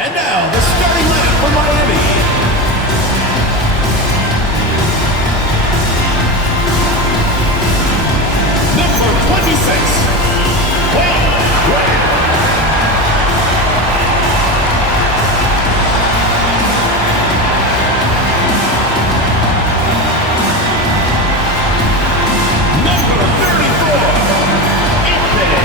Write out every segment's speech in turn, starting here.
And now, the starting lineup for Miami. Number 26, Wade. Number 34, Anthony.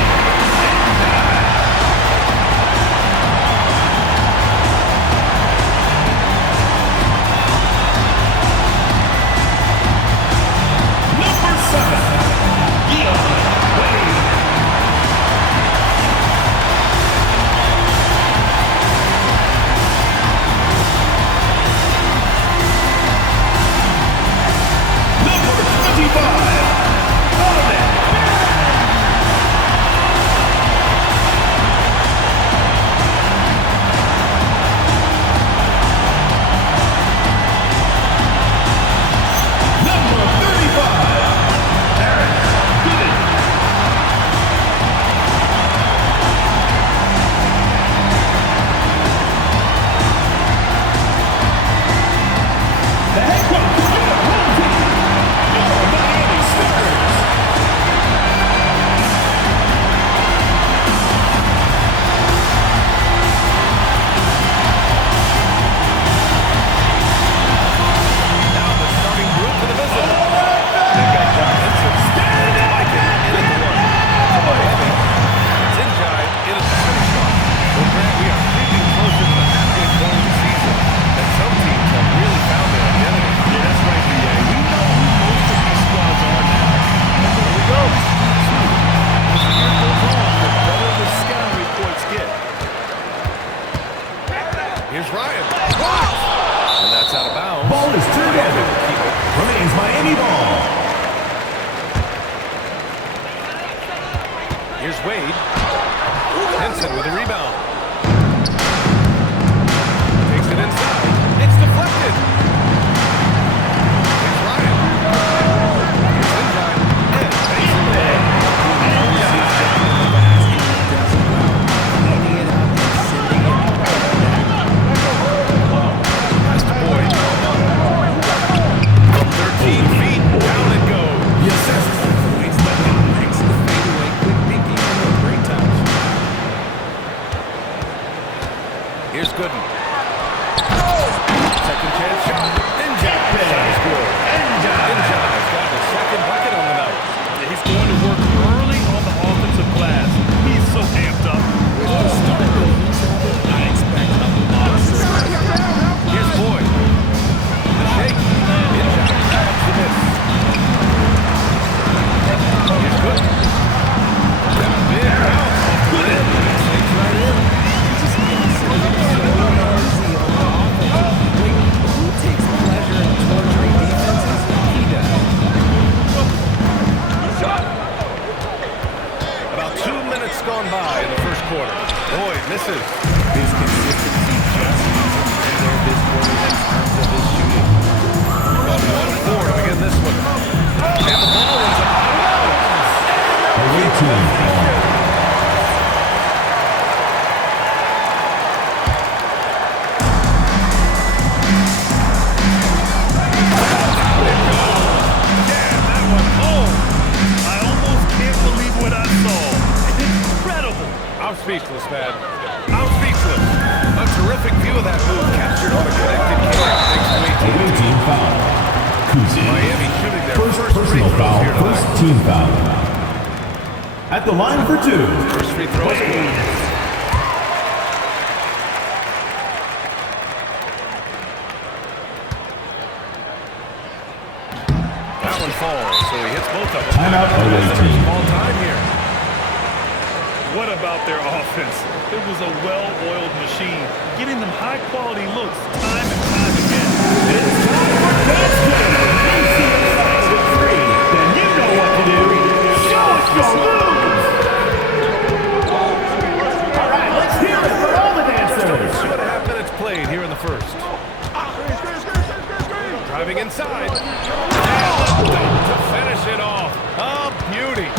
Here's Ryan. And that's out of bounds. Ball is turned over. Remains Miami ball. Here's Wade. Henson with a rebound. Takes it inside. It's deflected. Here's Ryan. Here's inside. And takes it away. That's the boy. From 13 feet, down it goes. Yes, sir. Here's Gooden. Second chance shot. Ninja. Shot is good. Ninja has got the second bucket on the night. He's going to work early on the offensive glass. He's so amped up. I expect a lot. Here's Boyd. The shake. Ninja grabs the miss. Here's Gooden. Got a big bounce off the rim. Takes right in. Who takes pleasure in torturing defenses? He does. About 2 minutes gone by in the first quarter. Boyd misses. His consistency just isn't there this quarter in terms of his shooting. About 1-4 to begin this one. And the ball is out of bounds. Away team. I'm speechless, man. I'm speechless. A terrific view of that move captured on a connected camera. Thanks to Away AT&T. team foul. Kuzin. Miami shooting their First first free personal throws foul, here tonight. first team foul. At the line for two. First free throw is good. That one falls, so he hits both of them. Timeout, away team. All time here. What about their offense? It was a well-oiled machine, getting them high-quality looks time and time again. It's time for basket. Then you know what to do. Show us your moves. All right, let's hear it for all the dancers. 2.5 minutes played here in the first. Driving inside. And the dunk to finish it off. A beauty.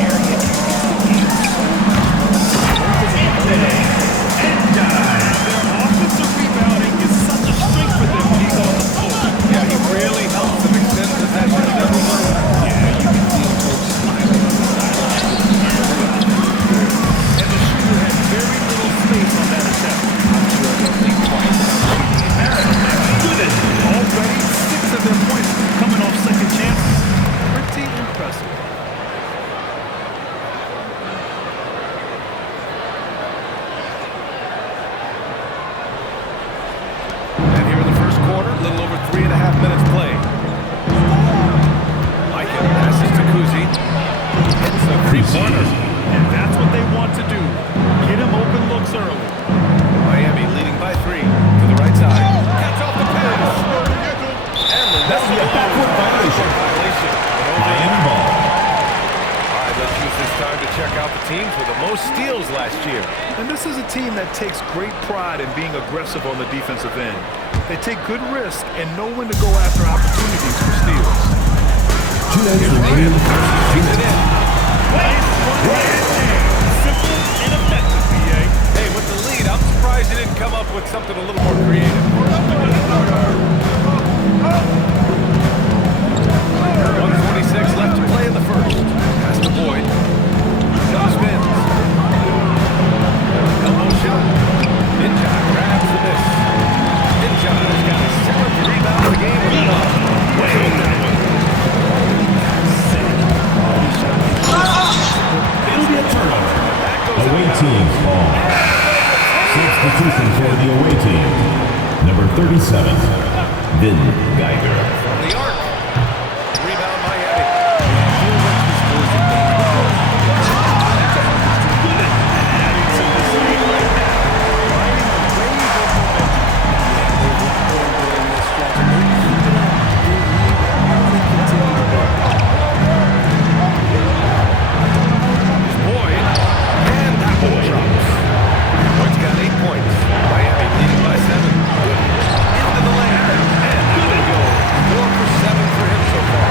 Sharing it. 3.5 minutes played. Mikan passes to Kuzi. It's a three-pointer. And that's what they want to do. Get him open looks early. Miami leading by 3 to the right side. Cuts off the pass. And the whistle blows. Backward violation. Miami ball. All right, let's use this time to check out the teams with the most steals last year. And this is a team that takes great pride in being aggressive on the defensive end. They take good risk and know when to go after opportunities for steals. 2 minutes remaining. Takes it in. Simple and effective, BA. Hey, with the lead, I'm surprised he didn't come up with something a little more creative. 1:46 left to play in the first. Pass to Boyd. Spins. Elbow shot. Ninja grabs the miss. Ninja has got his 7th rebound of the game with enough. Way on that one. It'll be a turnover. That goes Away out. team's ball. Substitution for the away team. Number 37, Vin Geiger. From the arc. Rebound Miami. Boyd. And that one drops. Boyd's got 8 points. Miami leading by 7. Into the lane. And out they go. 4 for 7 for him so far.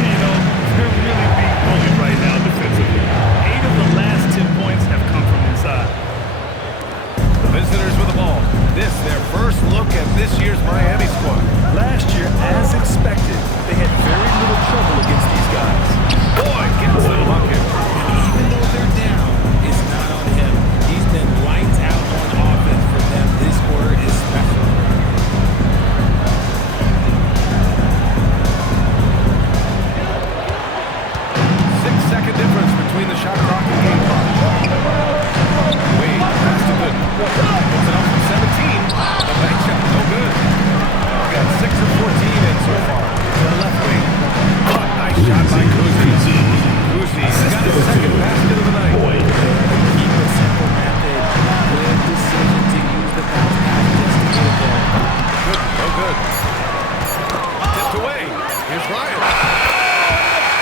You know, they're really being bullied right now defensively. 8 of the last 10 points have come from inside. The visitors with the ball. This their first look at this year's Miami squad. Last year, as expected, they had very little trouble against these guys. Boyd gets the bucket. Even though they're down, it's not on him. He's been lights out on offense for them. This quarter is special. Six-second difference between the shot clock and game clock. Wade pass to Gooden. Puts it up from 17. The bank shot, no good. Got 6 of 14 in so far. To the left wing. Oh, nice shot by Kuzi. Kuzi's got his second basket of the night. Keep a simple method. Good decision to use the bounce pass just to get it there. Good, no good. Tipped away. Here's Ryan.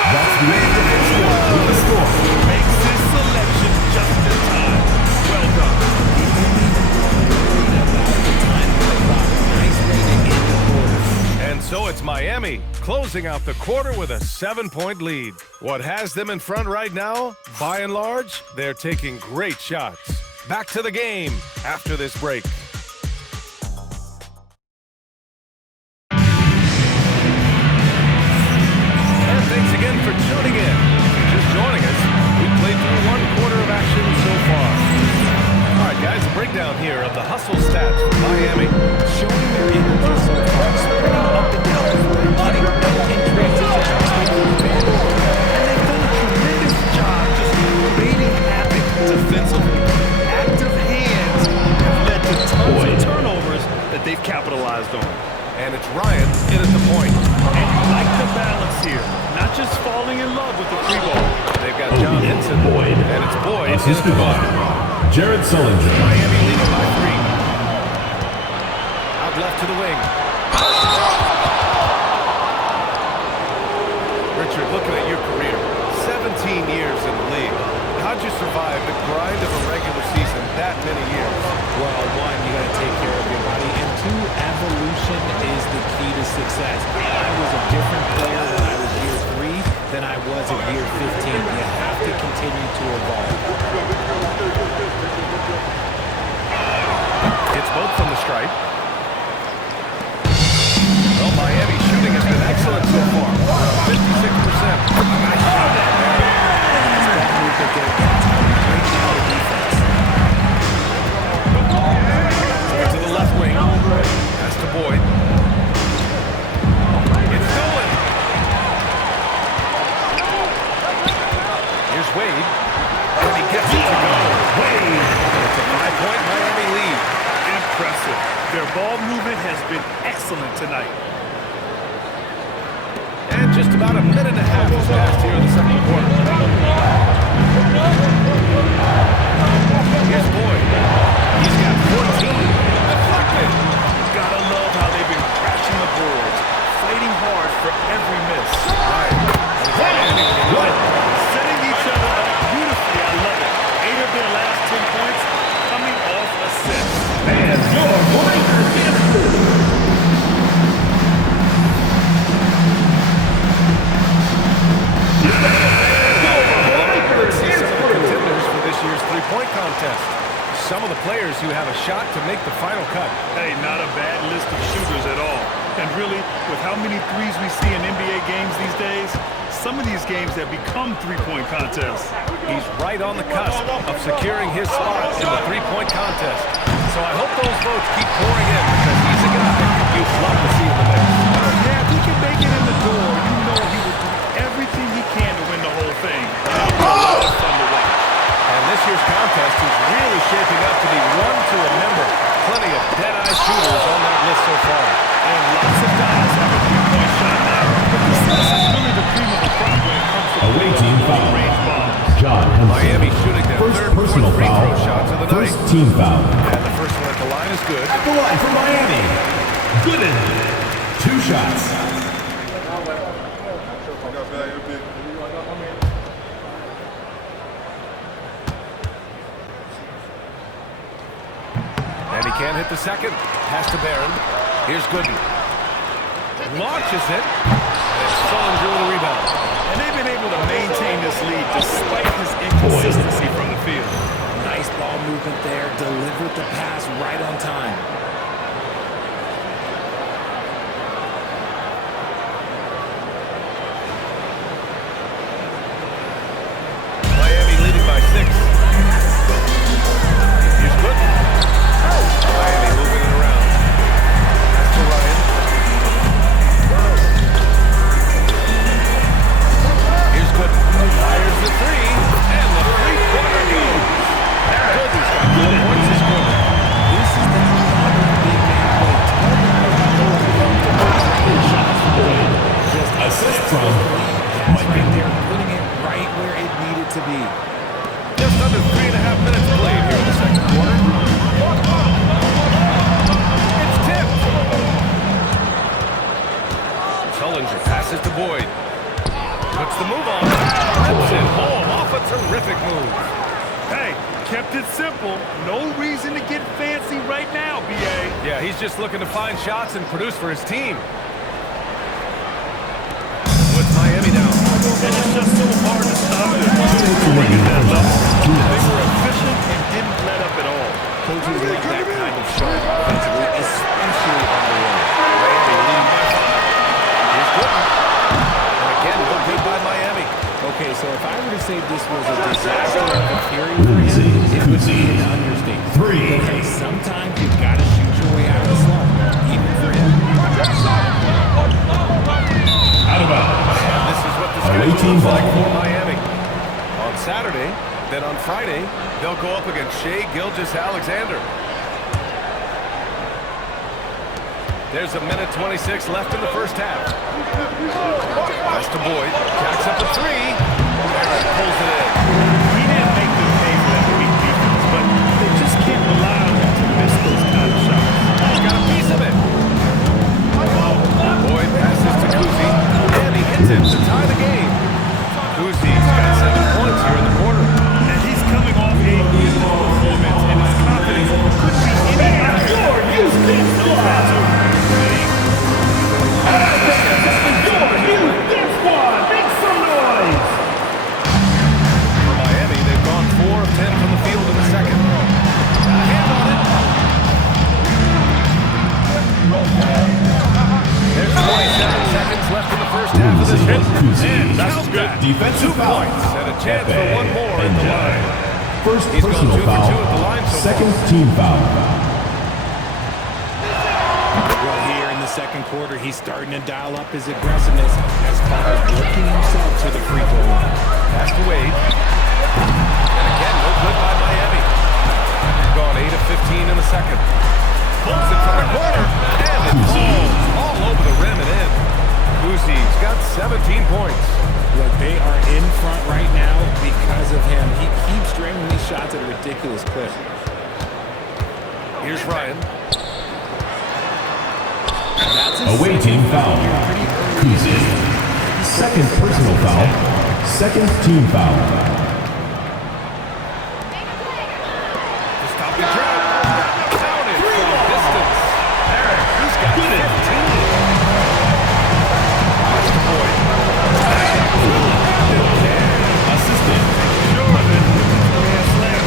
That's the end of the score with the score. Makes his selection just in time. Well done. Nice way to end the quarter. And so it's Miami closing out the quarter with a 7-point lead. What has them in front right now? By and large, they're taking great shots. Back to the game after this break. And thanks again for tuning in. If you're just joining us, we've played through 1 quarter of action so far. All right, guys, a breakdown here of the hustle stats for Miami. Showing their energy so far, spreading up and down the floor, getting in transition, taking advantage. And they've done a tremendous job just creating havoc defensively. Active hands have led to tons of turnovers that they've capitalized on. And it's Ryan in at the point. And you like the balance here. Not just falling in love with the free ball. They've got John Henson. Boyd. And it's Boyd in at Assisted the by point. Jared Sullinger. Miami leading by 3. Out left to the wing. Richard, looking at your career, 17 years in the league. How'd you survive the grind of a regular season that many years? Well, one, you got to take care of your body, and 2, evolution is the key to success. I was a different player when I was year 3 than I was at year 15. You have to continue to evolve. It's both from the stripe. Well, Miami's shooting has been excellent so far. 56%. Nice shot. It's that move that they're breaking out of defense. To the left wing. Pass to Boyd. It's stolen. Here's Wade. And he gets it to go. Wade. It's a 5-point Miami lead. Impressive. Their ball movement has been excellent tonight. Just about a minute and a half has passed here in the second quarter. Here's Boyd. He's got 14. Deflected. Gotta love how they've been crashing the boards, fighting hard for every miss. Right. Setting each other up beautifully. I love it. 8 of their last 10 points coming off assists. And your Lakers in. Contenders for this year's three-point contest. Some of the players who have a shot to make the final cut. Hey, not a bad list of shooters at all. And really, with how many threes we see in NBA games these days, some of these games have become three-point contests. He's right on the cusp of securing his spot in the three-point contest. So I hope those votes keep pouring in because he's a guy you'd love to see in the mix. Yeah, if he can make it in the door, you know he will do everything he can to win the whole thing. It'll be a lot of fun to watch. And this year's contest is really shaping up to be one to remember. Plenty of dead-eye shooters on that list so far. And lots of guys have a three-point shot now. But this is really the cream of the crop when it comes to Away team foul. range bombs. John Henson. Miami shooting their First third personal free throw foul. shots of the First night. team foul. And the first one at the line is good. At the line for Miami. Gooden. 2 shots. And he can't hit the second. Pass to Barron. Here's Gooden. Launches it. And Sullinger with a rebound. And they've been able to maintain this lead despite his inconsistency from the field. Nice ball movement there. Delivered the pass right on time. Miami leading by 6. Here's Gooden. Miami moving it around. Pass to Ryan. Here's Gooden. Fires the 3. And the three-pointer goes. Gooden's got 4 points this quarter. This is the modern big man play. Just Assist from Mike right there, putting it right where it needed to be. Just under 3.5 minutes played here in the second quarter. It's tipped. Sullinger passes to Boyd. Puts the move on. Rips it home off a terrific move. Hey, kept it simple. No reason to get fancy right now, B.A. Yeah, he's just looking to find shots and produce for his team. Puts Miami down. And it's just so hard to stop them playing at that level. They were efficient and didn't let up at all. Coaches like that kind of sharp offensively, especially on the road. Miami leading by 5. Here's Gooden. And again, no good by Miami. Okay, so if I were to say this was a disaster of a period for him, it would be an understatement. 3. Because sometimes you've got to shoot your way out of the slump, even for him. Out of bounds. And this is what the Away schedule team looks like ball. for Miami. On Saturday, then on Friday, they'll go up against Shai Gilgeous-Alexander. There's a minute 26 left in the first half. Pass to Boyd. Jacks up a 3. Barron pulls it in. He didn't make them pay for that weak defense, but they just can't rely on him to miss those kind of shots. He's got a piece of it. Boyd passes to Kuzi. And he hits it to tie the game. Kuzi's got 7 points here in the quarter. And he's coming off a beautiful performance, and his confidence couldn't be any higher. For Miami, they've gone 4 of 10 from the field in the second. Got a hand on it. There's 27 seconds left in the first half of this hit. And count that. Defensive 2 foul. points and a chance for one more at the line. First He's gone personal 2 for 2 foul. at the line so far. Second team foul. Well, here in the second quarter, he's starting to dial up his aggressiveness as far as working himself to the free throw line. Pass to Wade. And again, no good by Miami. Gone 8 of 15 in the second. Pulls it from the corner. And it falls all over the rim and in. Uzi's got 17 points. Look, they are in front right now because of him. He keeps draining these shots at a ridiculous clip. Here's Ryan. Away team foul. Uzi. Second personal foul. Second team foul. Stop the drop. Counted from distance. He's got 15. Watch the boy. Assistant. Sure, then. Slam,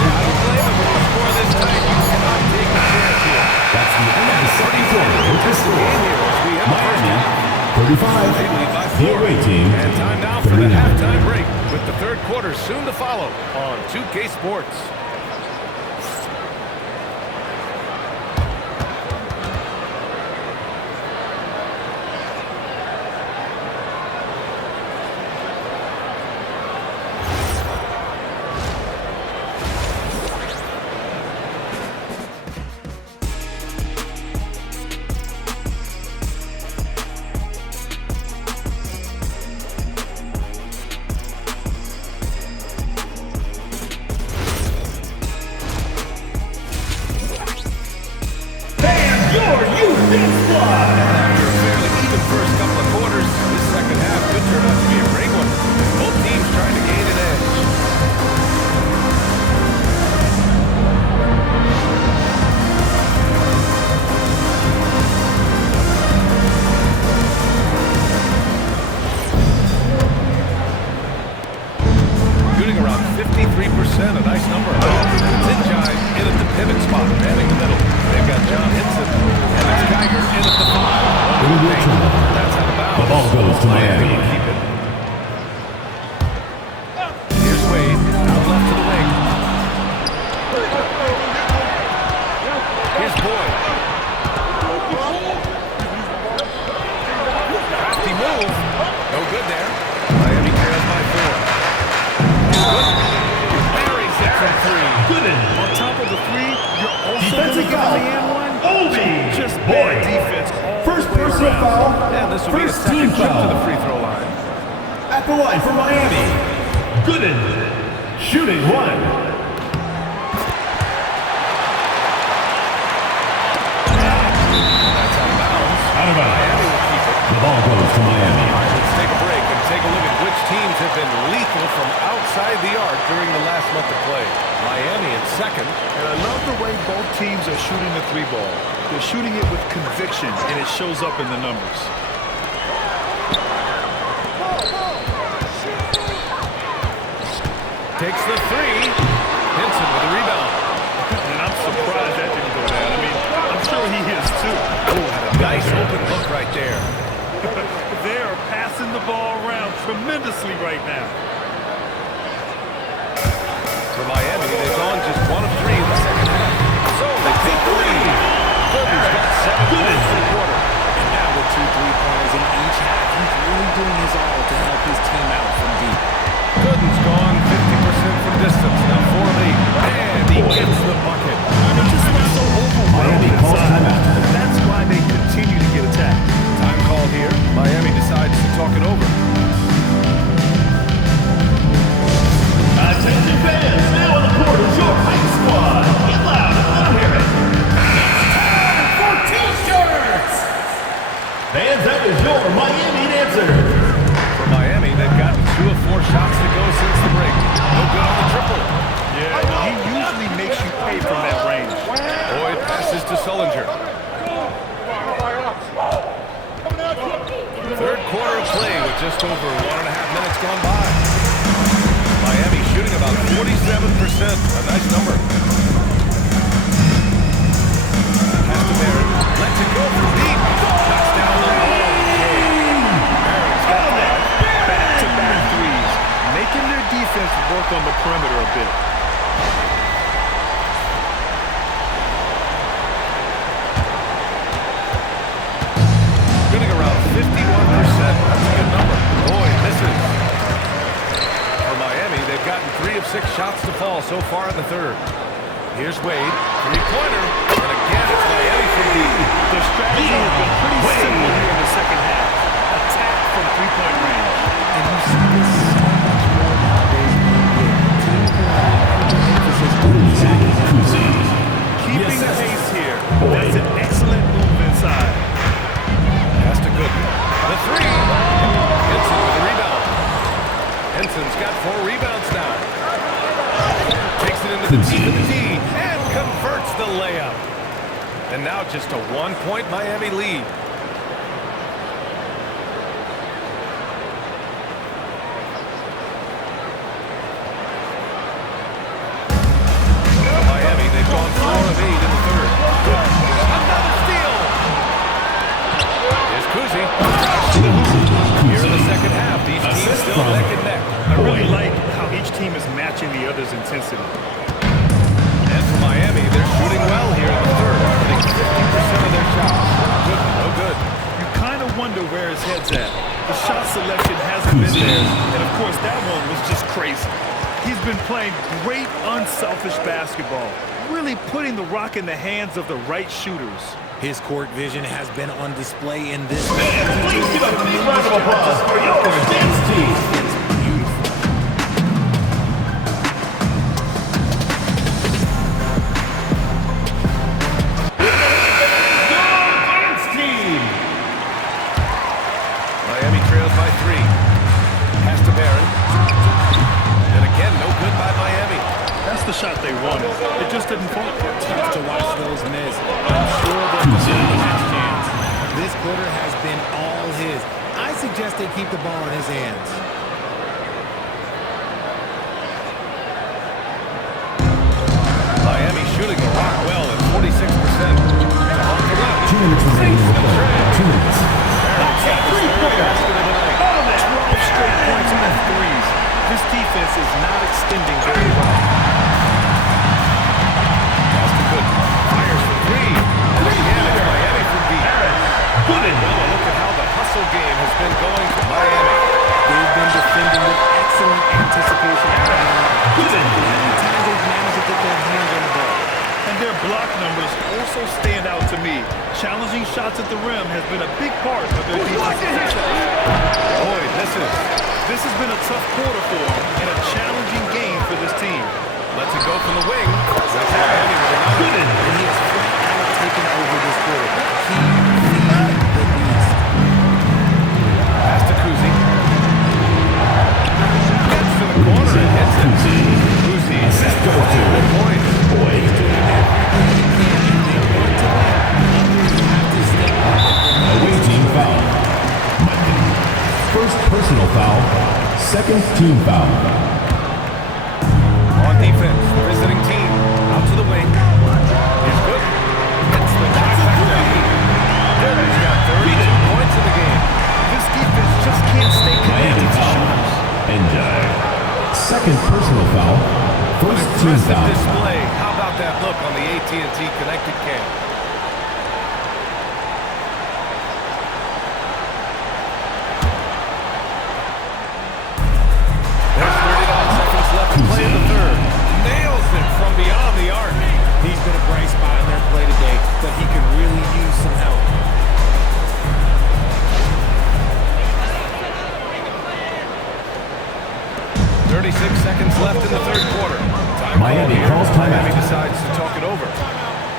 I don't blame him with the score this tight. You cannot take a chance here. That's the end of the second quarter with the score. Miami, 35. They lead by The 4. away team, And time now for the 39. halftime break with the third quarter soon to follow on 2K Sports. After a fairly even first couple of quarters, this second half could turn out to be a great one. Both teams trying to gain an edge. Shooting around 53%, a nice number. Zinjai in at the pivot spot, manning the middle. They've got John Hinson, and it's Geiger in at the 5. It'll be a turnover. That's out of bounds. The ball goes to Miami. will keep it. Here's Wade, out left to the wing. Here's Boyd. Crafty move. No good there. Miami trails by 4. Buries it from 3. On top of the 3, you're also going to Defensive give foul. him the and one. Obi. Just Boy. bad defense all First the way personal around. foul. And this will be a First team second trip to the foul. free throw line. At the line for Miami. Gooden. Shooting 1. That's out of bounds. Out of bounds. Miami will keep it. The ball goes to Miami. All right, let's take a break and take a look at which teams have been lethal from outside the arc during the last month of play. Miami in second. And I love the way both teams are shooting the 3 ball. They're shooting it with conviction, and it shows up in the numbers. Takes the 3. Hinson with a rebound. And I'm surprised that didn't go down. I mean, I'm sure he is too. Oh, had a nice open look right there. They are passing the ball around tremendously right now. For Miami, they've gone just 1 of 3 in the second half. So they take the lead. Gooden's got 7 points for the quarter. And now with 2 3-pointers in each half, he's really doing his all to help his team out from deep. Gooden's gone 50% from distance. Now 4 of 8. And he gets the bucket. They're just not so overwhelmed Miami calls inside. timeout. That's why they continue to get attacked. Time call here. Miami decides to talk it over. Attention fans, now on the court is your hype squad. Get loud and let them hear it. It's time for T-shirts. Fans, that is your Miami answer. For Miami, they've gotten 2 of 4 shots to go since the break. No good on the triple. Yeah, he usually makes you pay from that range. Boyd passes to Sullinger. Third quarter of play with just over 1.5 minutes gone by. Miami shooting about 47%. A nice number. Pass to Barrett. Lets it go from deep. Knocks down the ball. Barrett's got that. Back-to-back threes, making their defense work on the perimeter a bit. Shooting around 51%. That's a good number. Boyd misses. For Miami, they've gotten 3 of 6 shots to fall so far in the third. Here's Wade. 3-pointer. And again, it's Miami from deep. Their strategy has been pretty simple here in the second half. from three-point range. And you see this so much more nowadays in the NBA. Teams will have emphasis on exactly that. Keeping the pace here. That's an excellent move inside. That's to Gooden. The three. Henson with the rebound. Henson's got 4 rebounds now. Takes it into the teeth of the D and converts the layup. And now just a 1-point Miami lead. Miami, they've gone 4 of 8 in the third. Another steal. Here's Kuzi. Here in the second half, these teams still neck and neck. I really like how each team is matching the other's intensity. And for Miami, they're shooting well here in the third, hitting 50% of their shots. Good, no good. You kind of wonder where his head's at. The shot selection hasn't been there, and of course that one was just crazy. He's been playing great unselfish basketball, really putting the rock in the hands of the right shooters. His court vision has been on display in this game. And please give a big round of applause for your dance team. It's beautiful. Dance team. Miami trails by 3. Pass to Barron. And again, no good by Miami. That's the shot they wanted. It just didn't fall. Tough to watch those miss. I'm sure they're going to have a chance. This quarter has been all his. I suggest they keep the ball in his hands. Miami shooting the rock well at 46%. Off the left. 2 minutes remaining in the third. 2 minutes. Basket of the night. 12 straight points on threes. This defense is not extending very well. Pass to Gooden. Fires for 3. And again, it's Miami from deep. Gooden. Well, look at how the hustle game has been going for Miami. They've been defending with excellent anticipation. Gooden. Many times they've managed to get their hands on the ball. And their block numbers also stand out to me. Challenging shots at the rim has been a big part of their defense. Boy, misses. This has been a tough quarter for them and a challenging game for this team. Lets it go from the wing. That's Miami with another. Gooden. And he has flat out taken over this quarter. He feeds the beast. Pass to Kuzi. Gets to the corner and hits it. Kuzi. Go to. Good point. Boy. Away team foul. Miami. First personal foul. Second team foul. On defense, the visiting team. Out to the wing. Here's good. Hits the trifecta. Gooden's got 32 points in the game. This defense just can't stay Miami connected to foul. shooters. Enjoy. Second personal foul. First team Impressive foul. display. How about that look on the AT&T connected cam? There's 39 seconds left to play in the third. Nails it from beyond the arc. He's been a bright spot in their play today, but he could really use some help. Seconds left in the third quarter. Miami calls timeout. Miami decides to talk it over.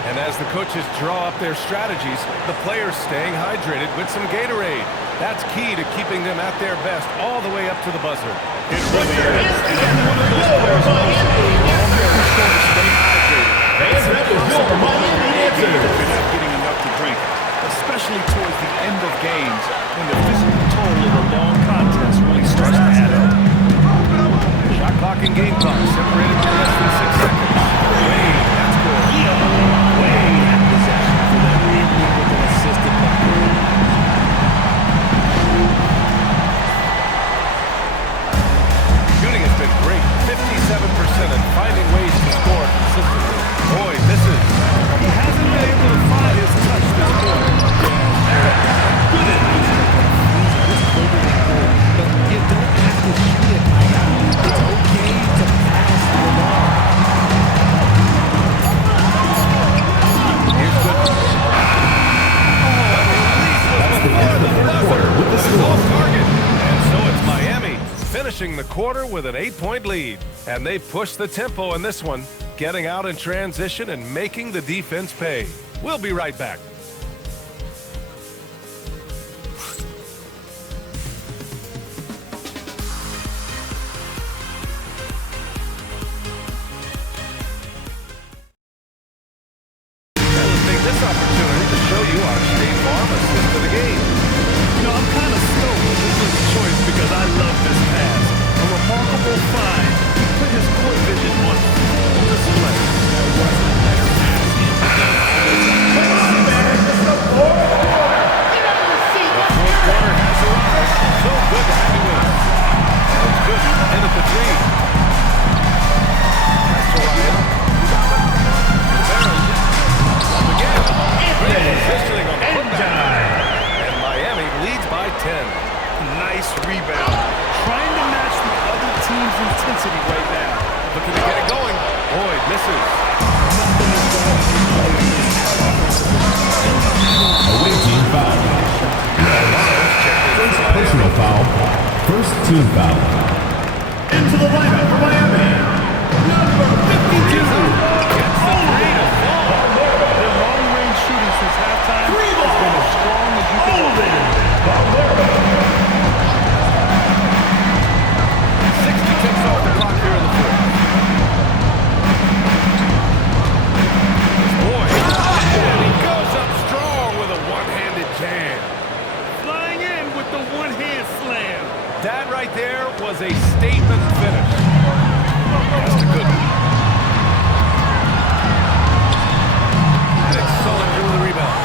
And as the coaches draw up their strategies, the players staying hydrated with some Gatorade. That's key to keeping them at their best all the way up to the buzzer. It really is. And every one of those players knows all very short to stay hydrated. Fans, that is your Miami answer. If you're not getting enough to drink, especially towards the end of games when the physical toll of a long contest really starts to add up. Shot clock and game clock separated by less than 6 seconds. Wade, that's good. Wade had possession for them, ending with an assisted bucket. Shooting has been great. 57% and finishing the quarter with an 8-point lead. And they pushed the tempo in this one, getting out in transition and making the defense pay. We'll be right back. This opportunity to show you our State Farm assist to the game. You know, I'm kind of stoked that this was a choice because I love this pass. A remarkable find. He put his court vision on full display. There wasn't a better pass in the game. The fourth quarter has arrived. So good to have you with us. It's good. In at the three. Pass to Ryan. Again. Great positioning on the putback. And Miami leads by 10. Nice rebound. Trying to match the other team's intensity right now. Looking to get it going. Boyd misses. Away team foul. First personal foul. First team foul. Into the lineup for Miami. Number 52. Gets the three to fall. Their long-range shooting since halftime has been as strong as you can hold. 60 ticks off the clock here in the fourth. Boyd. And he goes up strong with a one-handed jam. Flying in with the one-hand slam. That right there was a statement finish. That's a good one. And it's Sullinger with the rebound.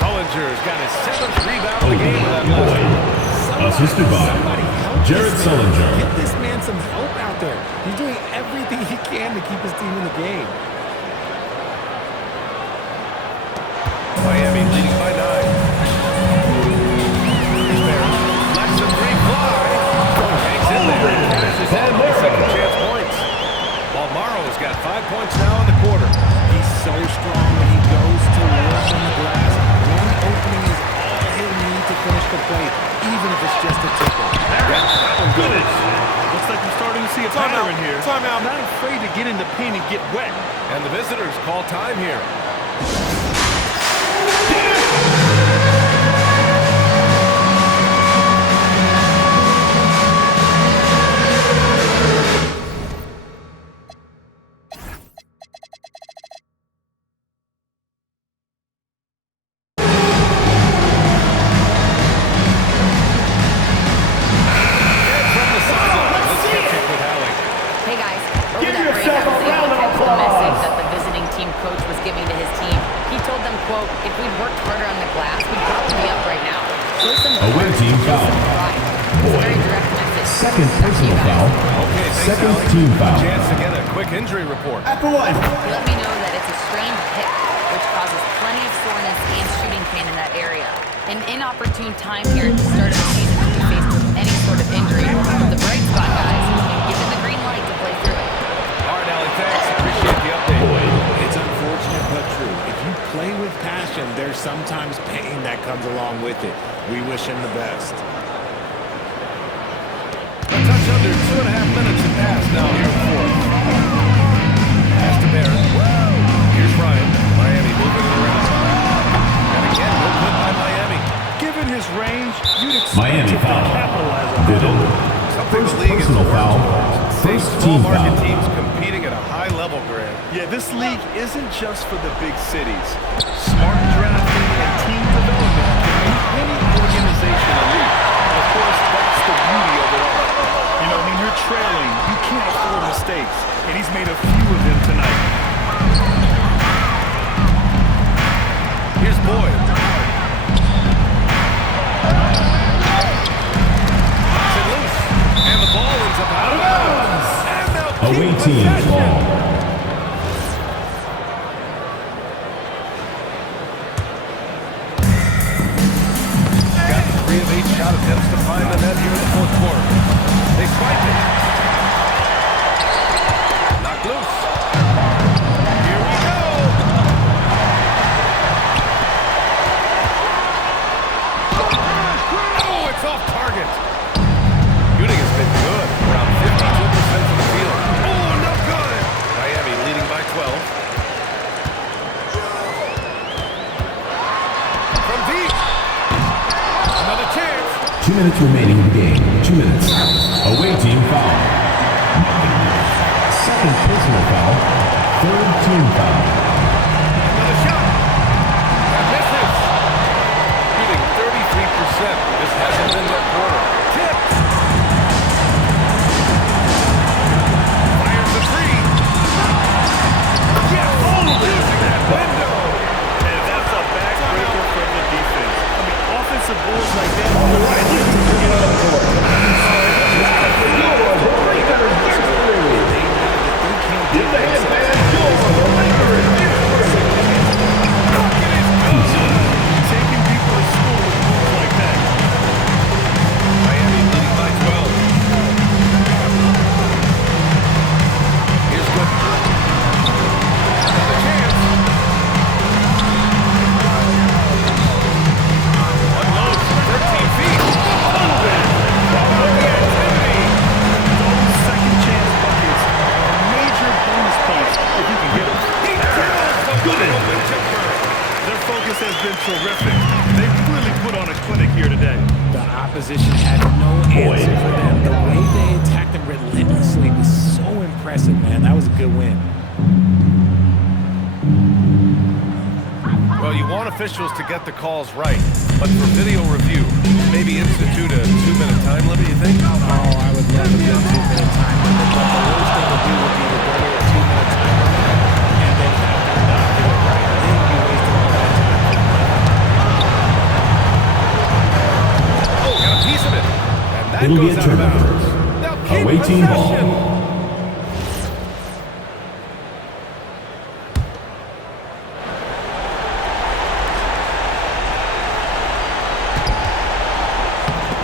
Sullinger's got his 7th rebound of the game with that last one. Assisted by Jared Sullinger. Get this man some help out there. He's doing everything he can to keep his team in the game. Miami leading by 9. Here's Barron. Lets the three fly. Hangs in there. Finishes in on the second chance points. While Morrow's got 5 points now in the quarter. He's so strong when he goes to work on the glass. One opening is all he'll need to finish the play, even if it's just a triple. Looks like we're starting to see a pattern here. Timeout. Not afraid to get in the paint and get wet. And the visitors call time here. Hey guys, over that break I was able to catch the message that the visiting team coach was giving to his team. He told them, quote, if we'd worked harder on the glass, we'd probably be up right now. Show some Away team foul. It's a very direct message. Second Back to you personal guys. foul. Okay, thanks, Second Alex. team foul. Chance to get a quick injury report. At the line. He let me know that it's a strained hip, which causes plenty of soreness and shooting pain in that area. An inopportune time here at the start of the season to be faced with any sort of injury. The bright spot, guys, given the green light to play through it. All right, Allie, thanks. Appreciate the update. It's unfortunate but true. If you play with passion, there's sometimes pain that comes along with it. We wish him the best. A touch under 2.5 minutes to pass now here in the fourth. Pass to Barron. Here's Ryan. Miami moving it around. And again, no good by Miami. Given his range, you'd expect Miami him to foul. capitalize on Did it. Something First the league is personal working foul. towards. First Small team market foul. teams competing at a high level, Grant. Yeah, this league isn't just for the big cities. Smart drafting and team development can make any organization elite. And of course, that's the beauty of it all. You know, when you're trailing, you can't afford mistakes. And he's made a few of them tonight. Here's Boyd. Knocks it loose. And the ball ends up out of bounds. And they'll Away keep team possession. ball. Got 3 of 8 shot attempts to find the net here in the fourth quarter. They swipe it. Knocked loose. Here we go. Oh, it's off target. Shooting has been good 2 minutes remaining in the game. 2 minutes. Away team foul. Second personal foul. Third team foul. Another shot. That misses. Shooting 33%. This hasn't been their quarter. Tipped. Fires the three. Yeah, losing that window. And that's a backbreaker from the defense. I mean, offensive balls like that are likely to bring it up for taking people to school with moves like that. Miami leading by 12. Here's Gooden. Another chance. Unloads from 13 feet. Those second chance buckets are major bonus points if you can get them. He drills the wide open jumper. Their focus has been terrific. They've really put on a clinic here today. The opposition had no answer for them. The way they attacked them relentlessly was so impressive, man. That was a good win. Well, you want officials to get the calls right, but for video review, maybe institute a 2-minute time limit, you think? Oh, I would love a good 2-minute time limit, but the worst thing to do would be to go to a 2-minute time limit and then have to not do it right. Then you wasted all that time. Oh, got a piece of it. And that It'll be goes a out of turnover. bounds. Now keep Away team possession. ball.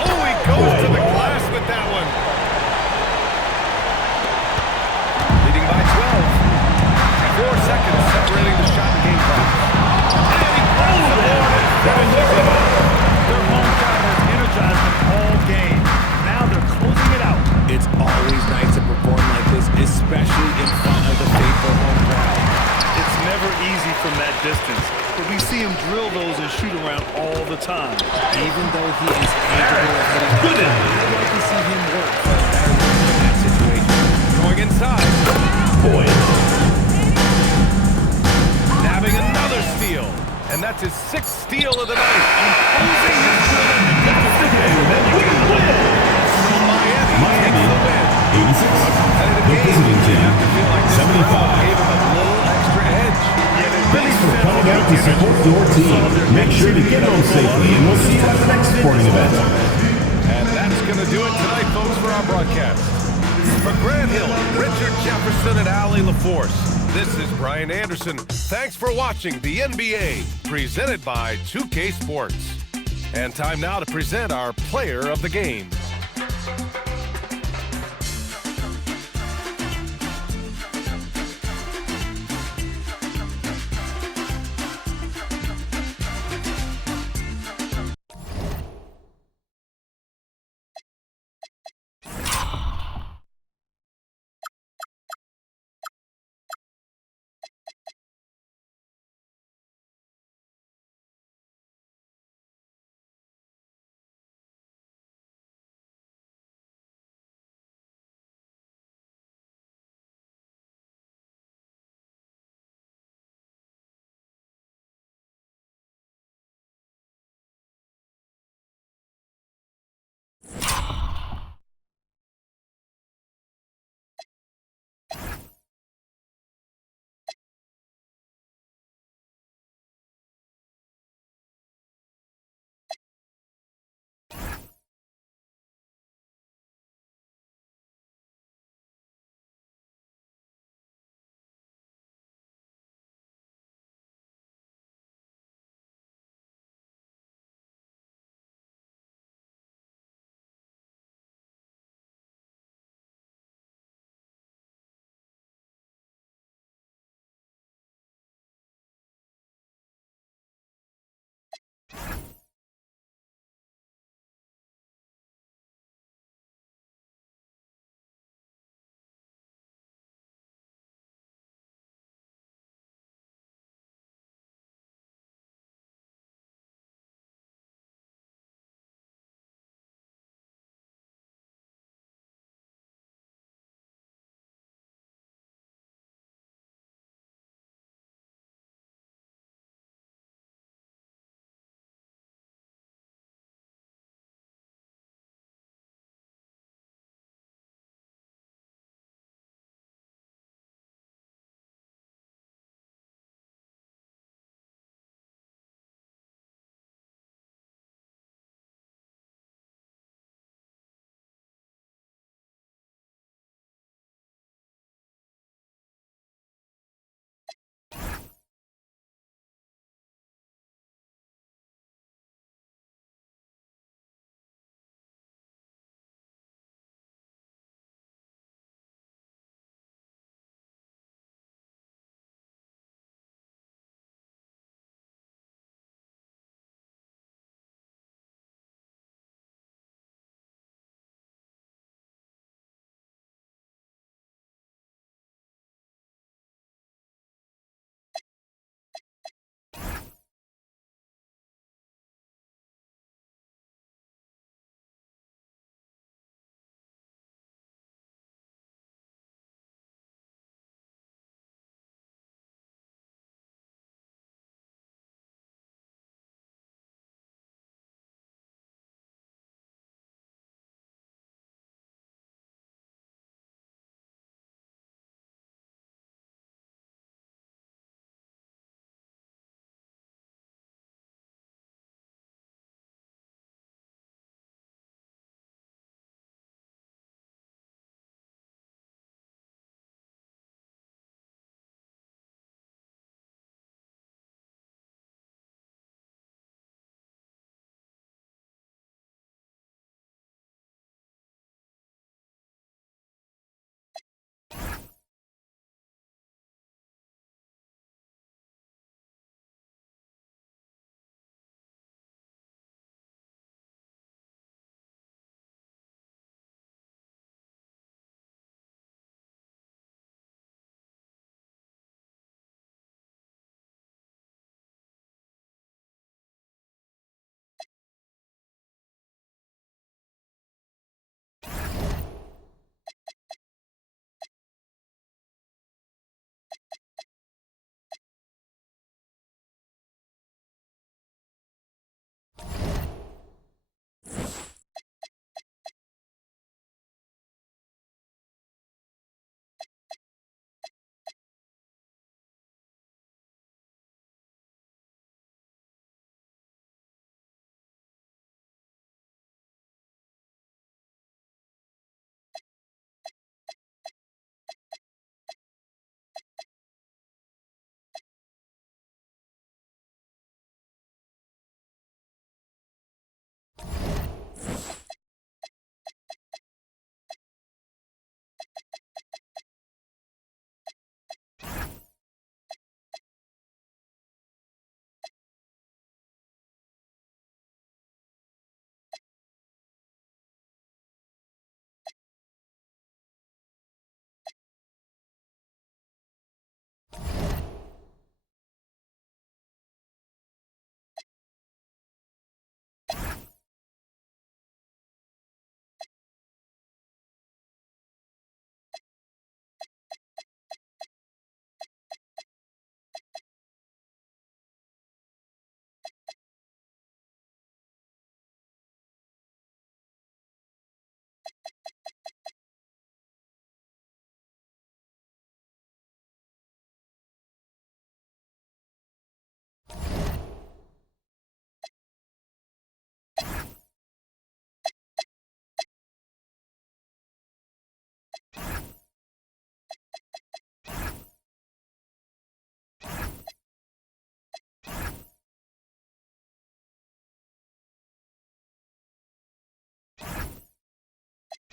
Oh, he goes to the glass with that one. Leading by 12. 4 seconds separating the shot and game clock. And he pulls the board and finishes it up. Their home crowd has energized them all game. Now they're closing it out. It's always nice to perform like this, especially in front of the faithful home crowd. It's never easy from that distance, but we see him drill those and shoot around all the time. Even though he is capable of hitting it, I'd like to see him work for a better win in that situation. Going inside. Boyd. Nabbing another steal. And that's his 6th steal of the night. Imposing his will and Miami takes the win. 86. Competitive The game. visiting You team. have to feel like this crowd 75. gave him a little extra edge. Thanks for coming out to support your team. Make sure to get home safely, and we'll see you at the next sporting event. And that's going to do it tonight, folks, for our broadcast. For Grant Hill, Richard Jefferson, and Allie LaForce, this is Brian Anderson. Thanks for watching the NBA, presented by 2K Sports. And time now to present our player of the game.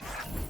Woo!